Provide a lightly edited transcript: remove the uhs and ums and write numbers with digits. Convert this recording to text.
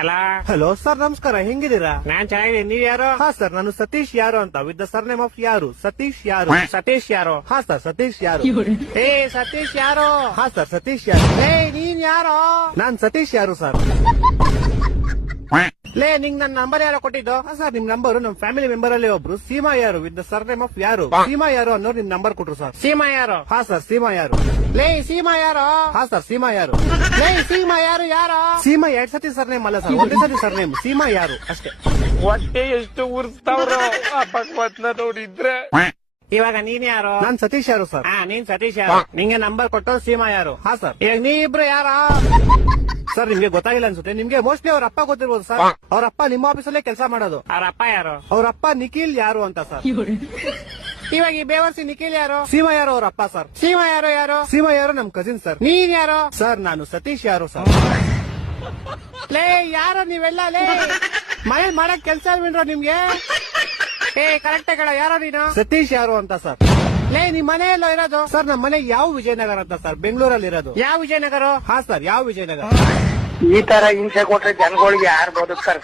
ಅಲ್ಲ hello sir, ನಮಸ್ಕಾರ. ಹೆಂಗಿದ್ದೀರಾ? ನಾನ್ ಚೆನ್ನಾಗಿದ್ದೀನಿ. ನೀವ್ ಯಾರು? ಹಾ ಸರ್, ನಾನು ಸತೀಶ್ ಯಾರು ಅಂತ, ವಿತ್ ದ ಸರ್ನೇಮ್ ಆಫ್ ಯಾರು. ಸತೀಶ್ ಯಾರು. ಸತೀಶ್ ಯಾರು? ಹಾ ಸರ್, ಸತೀಶ್ ಯಾರು. ಏ ಸತೀಶ್ ಯಾರು? ಹಾ ಸರ್, ಸತೀಶ್ ಯಾರು. ಏ ನೀನ್ ಯಾರು? ನಾನ್ ಸತೀಶ್ ಯಾರು ಸರ್. ಲೇ ನಿಂಗ್ ನನ್ ನಂಬರ್ ಯಾರೋ ಕೊಟ್ಟಿದ್ದು? ಹಾ ಸರ್, ನಿಮ್ ನಂಬರ್ ನಮ್ ಫ್ಯಾಮಿಲಿ ಮೆಂಬರ್ ಅಲ್ಲಿ ಒಬ್ರು ಸೀಮಾ ಯಾರು ವಿತ್ ದ ಸರ್ನೇಮ್ ಆಫ್ ಯಾರು. ಸೀಮಾ ಯಾರು ಅನ್ನೋರು ನಿಮ್ ನಂಬರ್ ಕೊಟ್ರು ಸರ್. ಸೀಮಾ ಯಾರು? ಹಾ ಸರ್, ಸೀಮಾ ಯಾರು. ಲೇ ಸೀಮಾ ಯಾರು? ಹಾ ಸರ್, ಸೀಮಾ ಯಾರು. ಲೇ ಸೀಮಾ ಯಾರು? ಯಾರು? ಸೀಮಾ 2 ಸತಿ ಸರ್ನೇಮ್ ಅಲ್ಲ ಸರ್, ಒಂದೇ ಸತಿ ಸರ್ನೇಮ್. ಸೀಮಾ ಯಾರು ಅಷ್ಟೇ. ಹೊಟ್ಟೆ ಎಷ್ಟು ಉರ್ಸ್ತಾವ್ರು ಆ ಭಗವತ್ನ ನೋಡಿದ್ರೆ. ಇವಾಗ ನೀನ್ ಯಾರು? ನಾನ್ ಸತೀಶ್ ಯಾರು ಸರ್. ಹಾ ನೀನ್ ಸತೀಶ್ ಯಾರು? ನಿಂಗೆ ನಂಬರ್ ಕೊಟ್ಟು ಸೀಮಾ ಯಾರು? ಹಾ ಸರ್. ಈಗ ನೀ ಇಬ್ರು ಯಾರ? ಸರ್, ನಿಮ್ಗೆ ಗೊತ್ತಾಗಿಲ್ಲ ಅನ್ಸುತ್ತೆ. ನಿಮ್ಗೆ ಮೋಸ್ಟ್ಲಿ ಅವ್ರ ಅಪ್ಪ ಗೊತ್ತಿರ್ಬೋದು ಸರ್. ಅವ್ರ ಅಪ್ಪ ನಿಮ್ಮ ಆಫೀಸಲ್ಲೇ ಕೆಲಸ ಮಾಡೋದು. ಅವ್ರ ಅಪ್ಪ ಯಾರು? ಅವ್ರ ಅಪ್ಪ ನಿಖಿಲ್ ಯಾರು ಅಂತ ಸರ್. ಇವಾಗ ಈ ಬೇವರ್ಸಿ ನಿಖಿಲ್ ಯಾರು? ಸೀಮಾ ಯಾರು ಅವ್ರ ಅಪ್ಪ ಸರ್. ಸೀಮಾ ಯಾರು? ಯಾರು? ಸೀಮಾ ಯಾರು ನಮ್ ಕಸಿನ್ ಸರ್. ನೀನ್ ಯಾರು? ಸರ್, ನಾನು ಸತೀಶ್ ಯಾರು ಸರ್. ಲೇ ಯಾರು ನೀವೆಲ್ಲ? ಲೇ ಮನೇಲಿ ಮಾಡಕ್ ಕೆಲ್ಸ ಅಲ್ವೇನ್ರೋ ನಿಮ್ಗೆ? ಏ ಕರೆಕ್ಟ್ ಕಡ ಯಾರೋ ನೀನು? ಸತೀಶ್ ಯಾರು ಅಂತ ಸರ್. ಲೇ ನಿಮ್ ಮನೆ ಎಲ್ಲೋ ಇರೋದು? ಸರ್, ನಮ್ಮ ಮನೆ ಯಾವ ವಿಜಯನಗರ ಅಂತ ಸರ್, ಬೆಂಗಳೂರಲ್ಲಿ ಇರೋದು. ಯಾವ ವಿಜಯನಗರ? ಹಾ ಸರ್, ಯಾವ ವಿಜಯನಗರ. ಈ ತರ ಹಿಂಸೆ ಕೊಟ್ರೆ ಜನಗಳಿಗೆ ಯಾರು ಬದುಕ್ತಾರ?